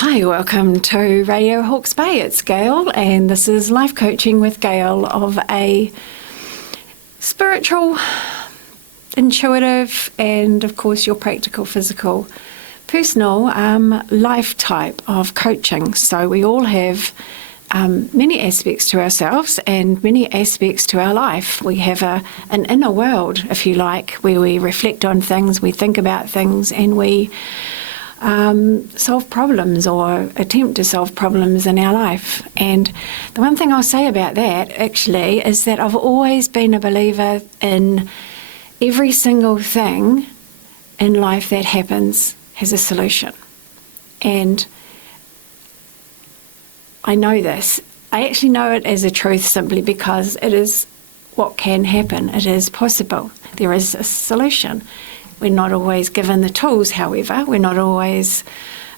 Hi, welcome to Radio Hawke's Bay. It's Gail, and this is Life Coaching with Gail of a spiritual, intuitive, and of course your practical, physical, personal life type of coaching. So we all have many aspects to ourselves and many aspects to our life. We have an inner world, if you like, where we reflect on things, we think about things, and we solve problems or attempt to solve problems in our life. And the one thing I'll say about that actually is that I've always been a believer in every single thing in life that happens has a solution. And I know this. I actually know it as a truth simply because it is what can happen. It is possible. There is a solution. We're not always given the tools, however. We're not always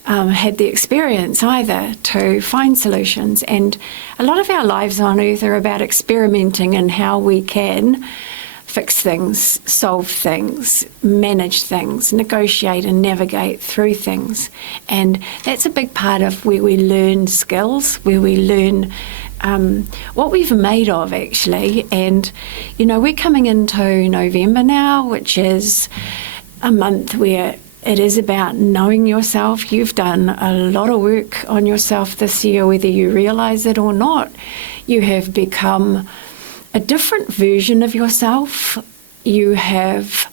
had the experience either to find solutions. And a lot of our lives on earth are about experimenting in how we can fix things, solve things, manage things, negotiate and navigate through things. And that's a big part of where we learn skills, where we learn what we've made of, actually. And, you know, we're coming into November now, which is a month where it is about knowing yourself. You've done a lot of work on yourself this year, whether you realise it or not. You have become a different version of yourself. You have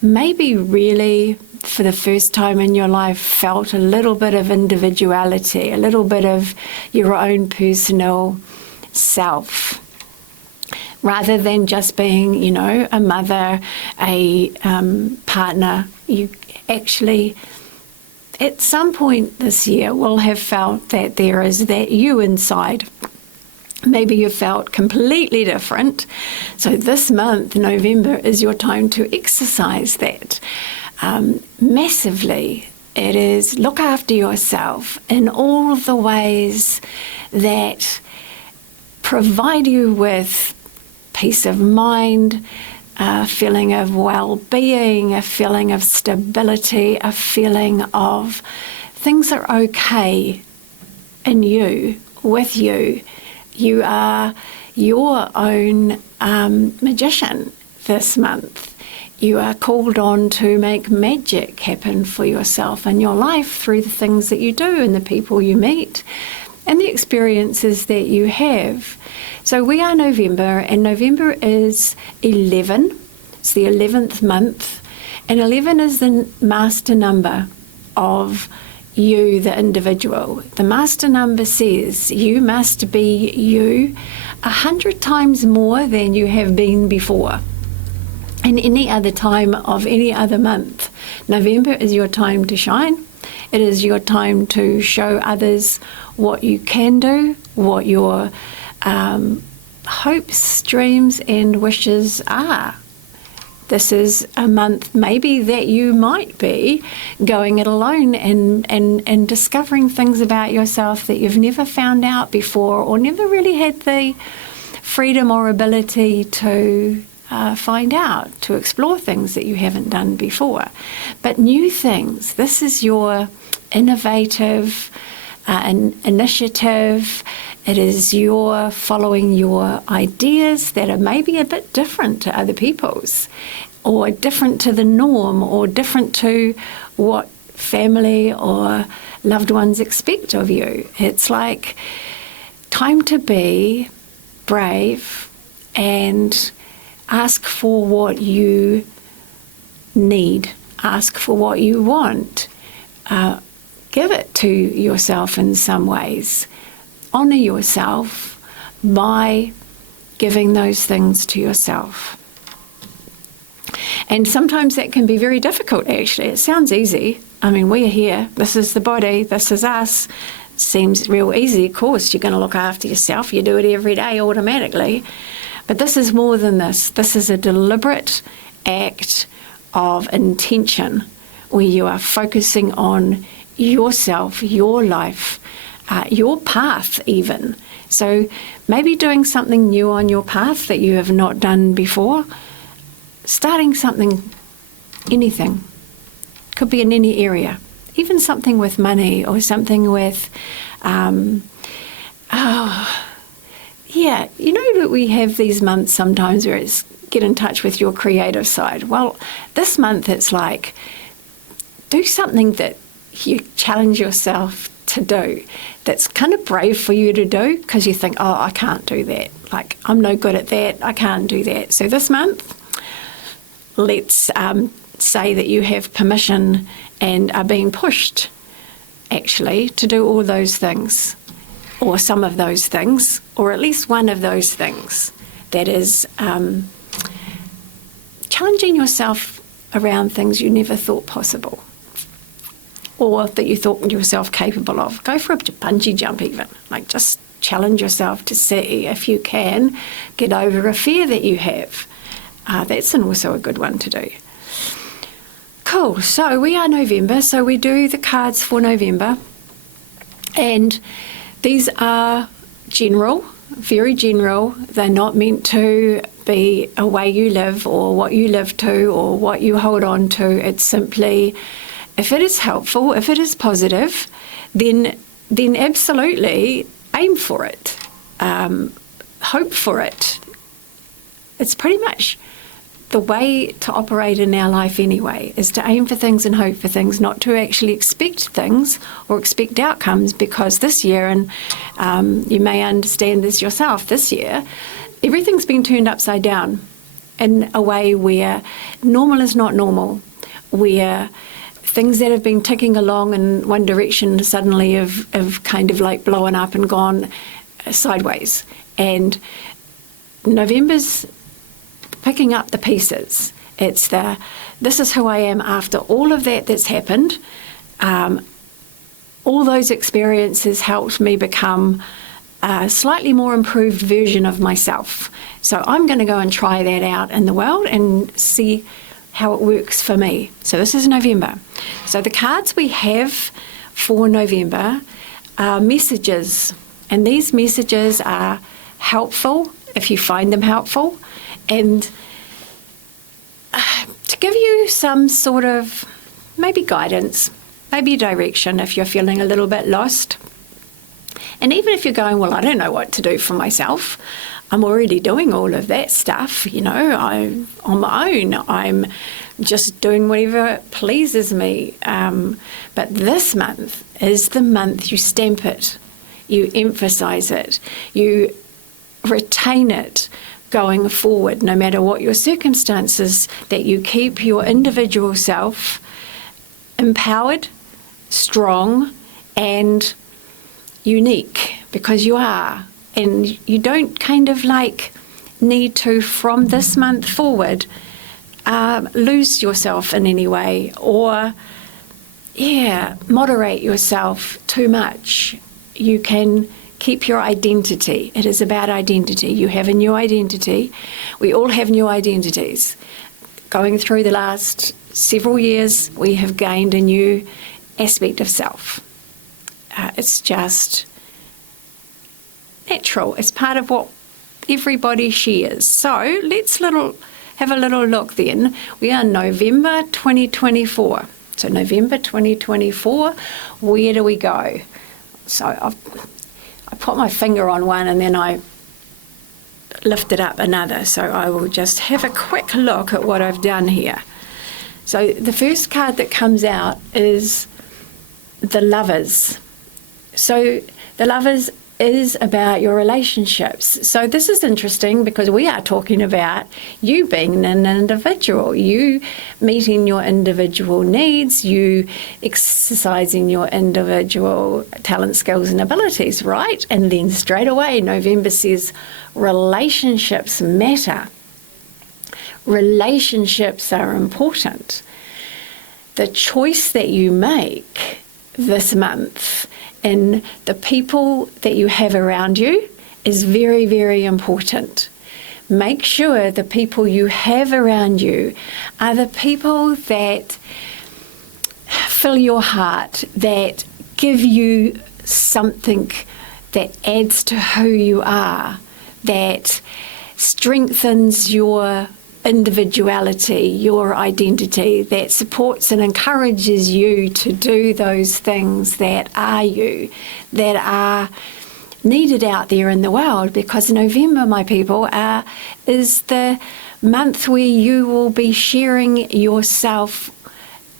maybe really, for the first time in your life, felt a little bit of individuality, a little bit of your own personal self, rather than just being, you know, a mother, a partner. You actually, at some point this year, will have felt that there is that you inside. Maybe you felt completely different. So this month, November, is your time to exercise that massively. It is look after yourself in all of the ways that provide you with peace of mind, a feeling of well-being, a feeling of stability, a feeling of things are okay in you, with you. You are your own magician this month. You are called on to make magic happen for yourself and your life through the things that you do and the people you meet and the experiences that you have. So we are November, and November is 11. It's the 11th month, and 11 is the master number of you, the individual. The master number says you must be you 100 times more than you have been before. In any other time of any other month, November is your time to shine. It is your time to show others what you can do, what your hopes, dreams and wishes are. This is a month maybe that you might be going it alone and discovering things about yourself that you've never found out before or never really had the freedom or ability to find out, to explore things that you haven't done before. But new things. This is your innovative initiative. It is your following your ideas that are maybe a bit different to other people's, or different to the norm, or different to what family or loved ones expect of you. It's like time to be brave and ask for what you need, ask for what you want. Give it to yourself in some ways. Honour yourself by giving those things to yourself. And sometimes that can be very difficult, actually. It sounds easy. I mean, we're here. This is the body. This is us. Seems real easy. Of course, you're going to look after yourself. You do it every day automatically. But this is more than this. This is a deliberate act of intention where you are focusing on yourself, your life, your path even. So maybe doing something new on your path that you have not done before, starting something, anything, could be in any area. even something with money or something with, you know that we have these months sometimes where it's get in touch with your creative side. Well, this month it's like, do something that you challenge yourself to do that's kind of brave for you to do, because you think, oh, I can't do that. Like, I'm no good at that. I can't do that. So this month, let's say that you have permission and are being pushed, actually, to do all those things, or some of those things, or at least one of those things. That is challenging yourself around things you never thought possible, or that you thought yourself capable of. Go for a bungee jump even. Like, just challenge yourself to see if you can get over a fear that you have. That's also a good one to do. Cool. So we are November, so we do the cards for November. And these are general, very general. They're not meant to be a way you live or what you live to or what you hold on to. It's simply, if it is helpful, if it is positive, then absolutely aim for it, hope for it. It's pretty much the way to operate in our life anyway, is to aim for things and hope for things, not to actually expect things or expect outcomes, because this year, and you may understand this yourself, this year, everything's been turned upside down in a way where normal is not normal, where things that have been ticking along in one direction suddenly have kind of like blown up and gone sideways. And November's picking up the pieces. It's this is who I am after all of that's happened. All those experiences helped me become a slightly more improved version of myself. So I'm going to go and try that out in the world and see how it works for me. So this is November. So the cards we have for November are messages, and these messages are helpful if you find them helpful, and to give you some sort of maybe guidance, maybe direction if you're feeling a little bit lost. And even if you're going, well, I don't know what to do for myself, I'm already doing all of that stuff, I'm on my own. I'm just doing whatever pleases me. But this month is the month you stamp it, you emphasize it, you retain it going forward, no matter what your circumstances, that you keep your individual self empowered, strong, and unique, because you are. And you don't kind of like need to, from this month forward, lose yourself in any way or, moderate yourself too much. You can keep your identity. It is about identity. You have a new identity. We all have new identities. Going through the last several years, we have gained a new aspect of self. It's just natural. It's part of what everybody shares. So let's have a little look then. We are November 2024. So November 2024, where do we go? So I put my finger on one and then I lifted up another. So I will just have a quick look at what I've done here. So the first card that comes out is the Lovers. So the Lovers is about your relationships. So this is interesting because we are talking about you being an individual, you meeting your individual needs, you exercising your individual talent, skills and abilities, right? And then straight away, November says relationships matter. Relationships are important. The choice that you make this month and the people that you have around you is very, very important. Make sure the people you have around you are the people that fill your heart, that give you something that adds to who you are, that strengthens your individuality, your identity, that supports and encourages you to do those things that are you, that are needed out there in the world. Because November, my people, is the month where you will be sharing yourself,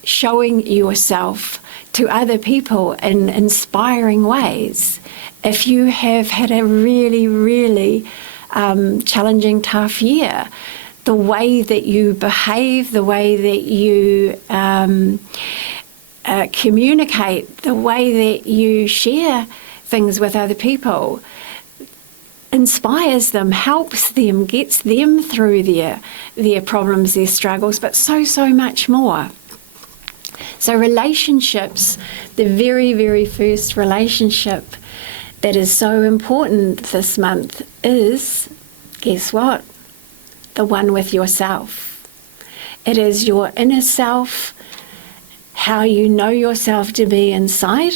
showing yourself to other people in inspiring ways. If you have had a really, really challenging, tough year, the way that you behave, the way that you communicate, the way that you share things with other people inspires them, helps them, gets them through their problems, their struggles, but so much more. So relationships, the very, very first relationship that is so important this month is, guess what? The one with yourself. It is your inner self, how you know yourself to be inside.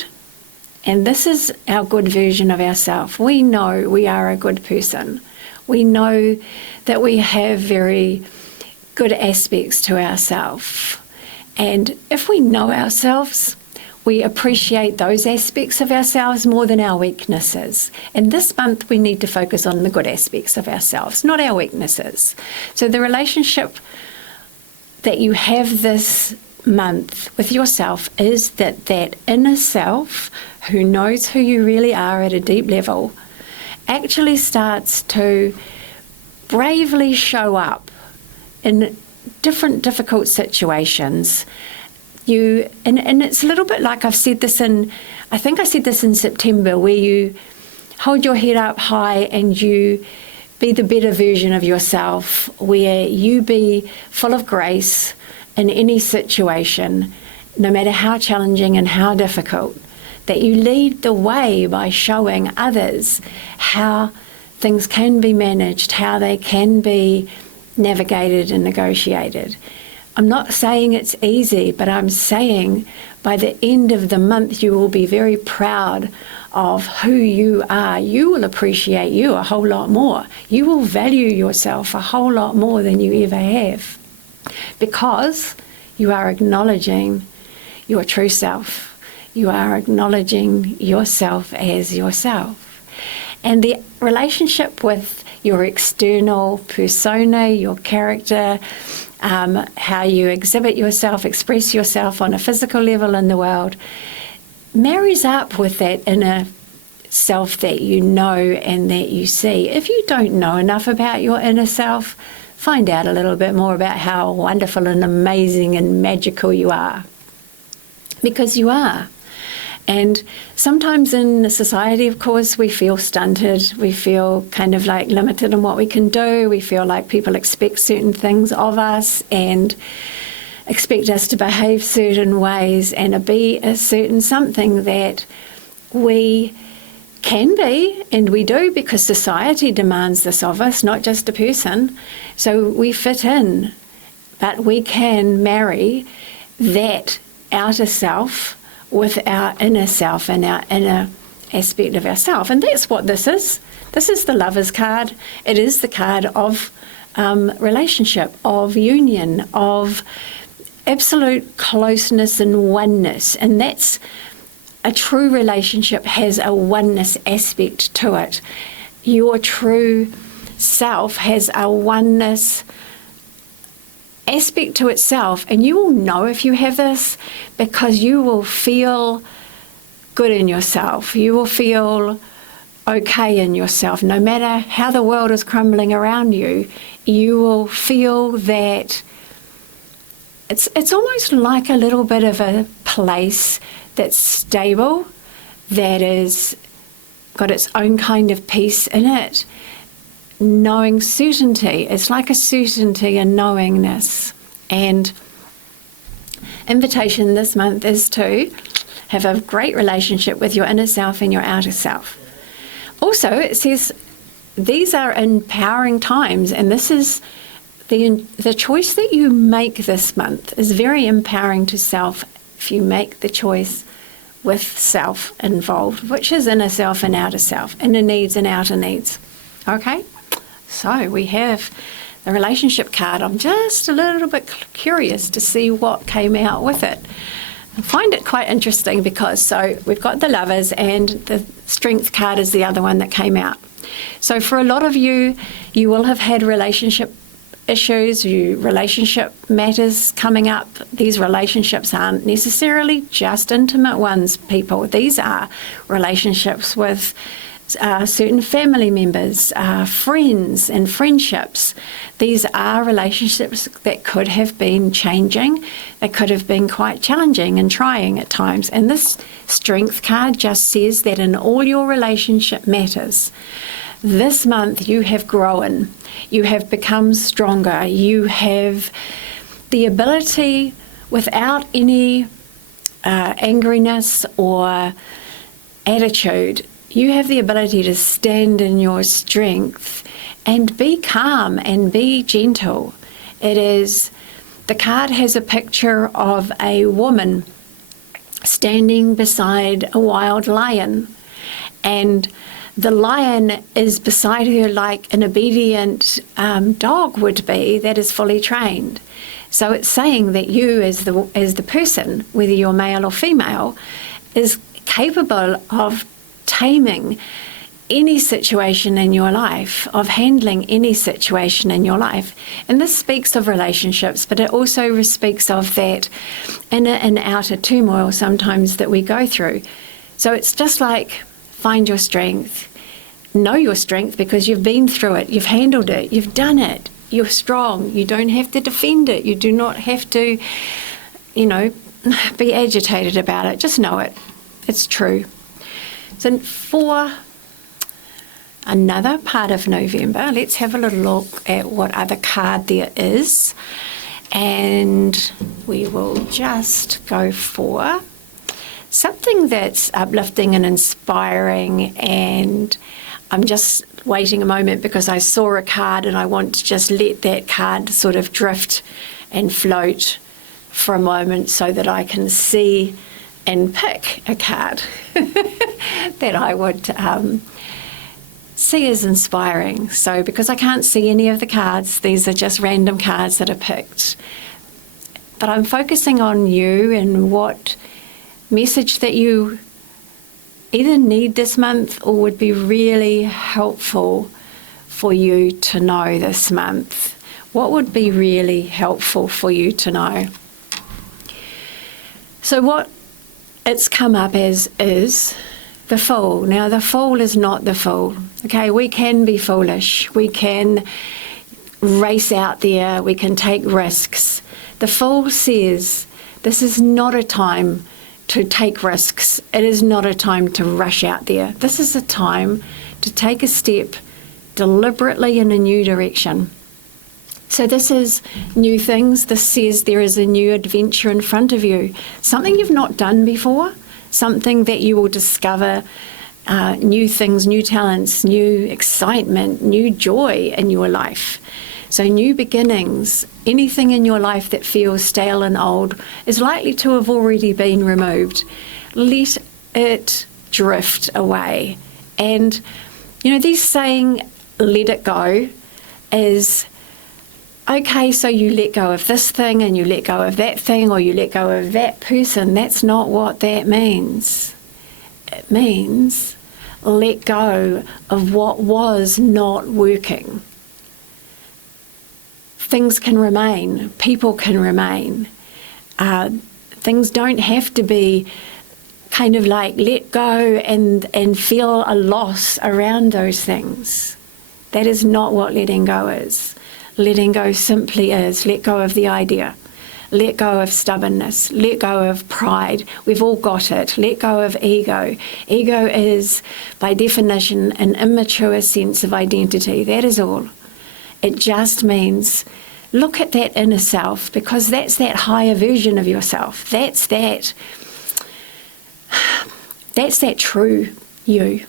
And this is our good version of ourselves. We know we are a good person. We know that we have very good aspects to ourselves. And if we know ourselves, we appreciate those aspects of ourselves more than our weaknesses. And this month we need to focus on the good aspects of ourselves, not our weaknesses. So the relationship that you have this month with yourself is that inner self who knows who you really are at a deep level actually starts to bravely show up in different difficult situations. And it's a little bit like I think I said this in September, where you hold your head up high and you be the better version of yourself, where you be full of grace in any situation, no matter how challenging and how difficult, that you lead the way by showing others how things can be managed, how they can be navigated and negotiated. I'm not saying it's easy, but I'm saying by the end of the month you will be very proud of who you are. You will appreciate you a whole lot more. You will value yourself a whole lot more than you ever have, because you are acknowledging your true self. You are acknowledging yourself as yourself. And the relationship with your external persona, your character, how you exhibit yourself, express yourself on a physical level in the world, marries up with that inner self that you know and that you see. If you don't know enough about your inner self, find out a little bit more about how wonderful and amazing and magical you are. Because you are. And sometimes in society, of course, we feel stunted. We feel kind of like limited in what we can do. We feel like people expect certain things of us and expect us to behave certain ways and be a certain something that we can be, and we do, because society demands this of us, not just a person. So we fit in, but we can marry that outer self with our inner self and our inner aspect of ourself. And that's what this is. This is the Lover's card. It is the card of relationship, of union, of absolute closeness and oneness. And that's a true relationship, has a oneness aspect to it. Your true self has a oneness aspect to itself, and you will know if you have this, because you will feel good in yourself. You will feel okay in yourself. No matter how the world is crumbling around you, you will feel that it's almost like a little bit of a place that's stable, that is got its own kind of peace in it. Knowing certainty. It's like a certainty and knowingness. And invitation this month is to have a great relationship with your inner self and your outer self. Also, it says these are empowering times, and this is the choice that you make this month is very empowering to self if you make the choice with self involved, which is inner self and outer self, inner needs and outer needs. Okay? So we have the relationship card. I'm just a little bit curious to see what came out with it. I find it quite interesting because, so we've got the Lovers and the Strength card is the other one that came out. So for a lot of you, you will have had relationship issues, relationship matters coming up. These relationships aren't necessarily just intimate ones, people. These are relationships with certain family members, friends and friendships. These are relationships that could have been changing, that could have been quite challenging and trying at times. And this Strength card just says that in all your relationship matters, this month you have grown, you have become stronger, you have the ability, without any angriness or attitude, you have the ability to stand in your strength and be calm and be gentle. The card has a picture of a woman standing beside a wild lion, and the lion is beside her like an obedient dog would be that is fully trained. So it's saying that you as the person, whether you're male or female, is capable of taming any situation in your life, of handling any situation in your life. And this speaks of relationships, but it also speaks of that inner and outer turmoil sometimes that we go through. So it's just like, find your strength, know your strength because you've been through it, you've handled it, you've done it, you're strong, you don't have to defend it, you do not have to, be agitated about it, just know it, it's true. So for another part of November, let's have a little look at what other card there is. And we will just go for something that's uplifting and inspiring. And I'm just waiting a moment because I saw a card and I want to just let that card sort of drift and float for a moment so that I can see and pick a card that I would see as inspiring. So because I can't see any of the cards, these are just random cards that are picked. But I'm focusing on you and what message that you either need this month or would be really helpful for you to know this month. What would be really helpful for you to know? So what it's come up as is the Fool. Now, the Fool is not the Fool. Okay, we can be foolish. We can race out there. We can take risks. The Fool says this is not a time to take risks. It is not a time to rush out there. This is a time to take a step deliberately in a new direction. So this is new things. This says there is a new adventure in front of you, something you've not done before, something that you will discover, new things, new talents, new excitement, new joy in your life. So new beginnings, anything in your life that feels stale and old is likely to have already been removed. Let it drift away. And, this saying, let it go, is okay, so you let go of this thing and you let go of that thing or you let go of that person. That's not what that means. It means let go of what was not working. Things can remain. People can remain. Things don't have to be kind of like let go and feel a loss around those things. That is not what letting go is. Letting go simply is let go of the idea, let go of stubbornness, let go of pride. We've all got it. Let go of ego. Ego is, by definition, an immature sense of identity. That is all. It just means look at that inner self, because that's that higher version of yourself. That's that true you.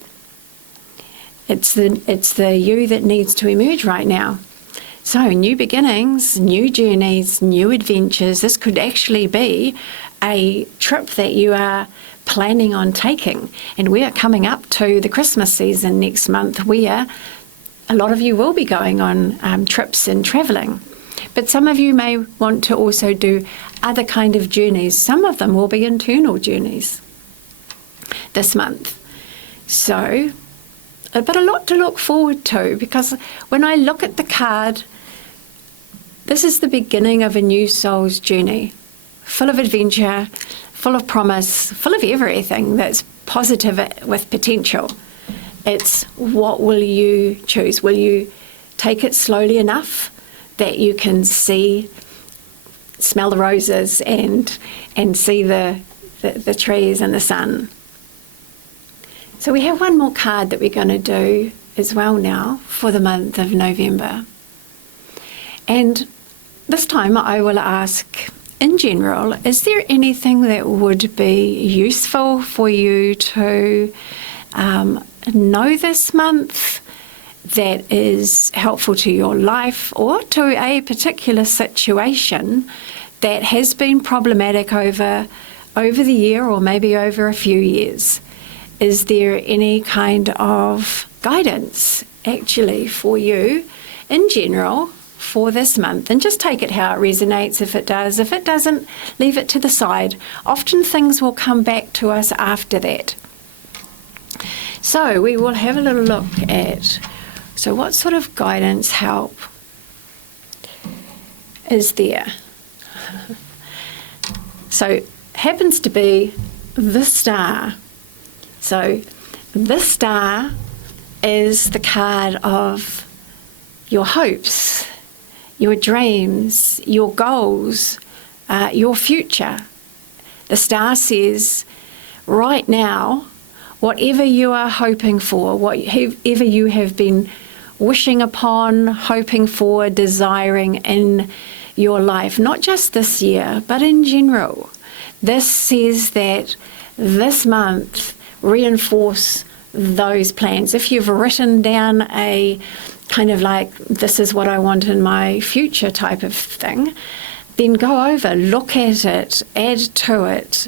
It's the you that needs to emerge right now. So new beginnings, new journeys, new adventures. This could actually be a trip that you are planning on taking. And we are coming up to the Christmas season next month where a lot of you will be going on trips and travelling. But some of you may want to also do other kind of journeys. Some of them will be internal journeys this month. So, but a lot to look forward to, because when I look at the card, this is the beginning of a new soul's journey, full of adventure, full of promise, full of everything that's positive with potential. It's what will you choose? Will you take it slowly enough that you can smell the roses and see the trees and the sun? So we have one more card that we're going to do as well now for the month of November. And this time I will ask, in general, is there anything that would be useful for you to know this month that is helpful to your life or to a particular situation that has been problematic over the year or maybe over a few years? Is there any kind of guidance actually for you in general for this month? And just take it how it resonates. If it does, if it doesn't, leave it to the side. Often things will come back to us after that. So we will have a little look at, so what sort of guidance help is there? So happens to be the star. So this star is the card of your hopes, your dreams, your goals, your future. The star says, right now, whatever you are hoping for, whatever you have been wishing upon, hoping for, desiring in your life, not just this year, but in general, this says that this month, reinforce those plans. If you've written down a kind of like, this is what I want in my future type of thing, then go over, look at it, add to it,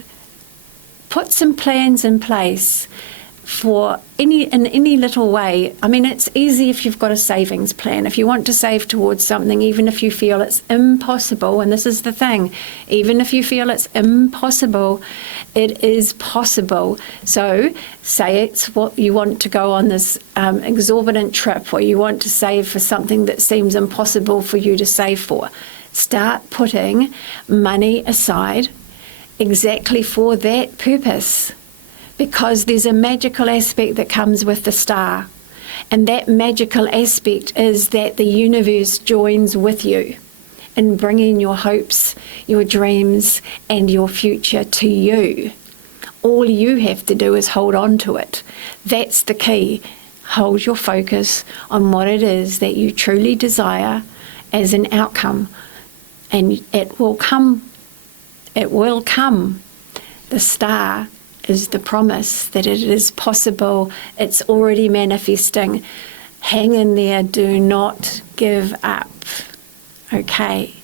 put some plans in place for in any little way. I mean, it's easy if you've got a savings plan. If you want to save towards something, even if you feel it's impossible, and this is the thing, even if you feel it's impossible, it is possible. So say it's what you want to go on this exorbitant trip, or you want to save for something that seems impossible for you to save for. Start putting money aside exactly for that purpose, because there's a magical aspect that comes with the star. And that magical aspect is that the universe joins with you in bringing your hopes, your dreams, and your future to you. All you have to do is hold on to it. That's the key. Hold your focus on what it is that you truly desire as an outcome, and it will come. It will come. The star is the promise that it is possible. It's already manifesting. Hang in there. Do not give up. Okay.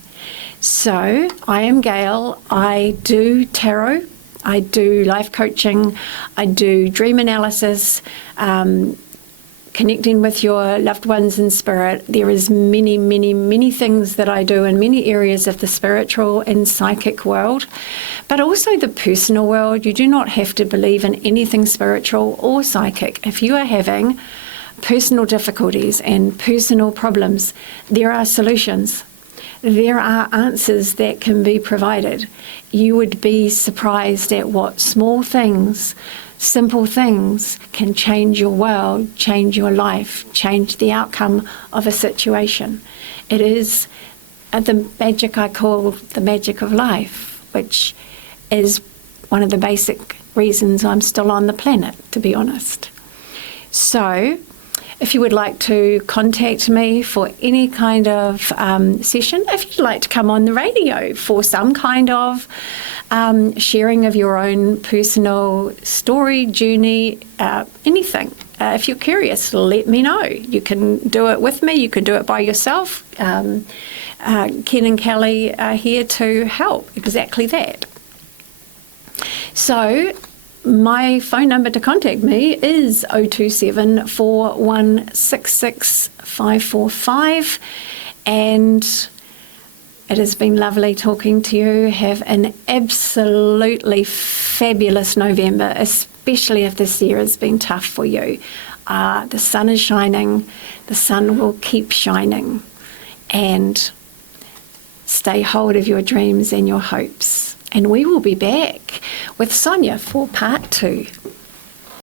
So I am Gail. I do tarot. I do life coaching. I do dream analysis. Connecting with your loved ones in spirit. There is many, many, many things that I do in many areas of the spiritual and psychic world, but also the personal world. You do not have to believe in anything spiritual or psychic. If you are having personal difficulties and personal problems, there are solutions. There are answers that can be provided. You would be surprised at what small things, simple things can change your world, change your life, change the outcome of a situation. It is the magic I call the magic of life, which is one of the basic reasons I'm still on the planet, to be honest. So if you would like to contact me for any kind of session, if you'd like to come on the radio for some kind of sharing of your own personal story, journey, anything. If you're curious, let me know. You can do it with me. You can do it by yourself. Ken and Kelly are here to help exactly that. So my phone number to contact me is 027 4166 545, and it has been lovely talking to you. Have an absolutely fabulous November, especially if this year has been tough for you. The sun is shining. The sun will keep shining. And stay hold of your dreams and your hopes. And we will be back with Sonya for part 2.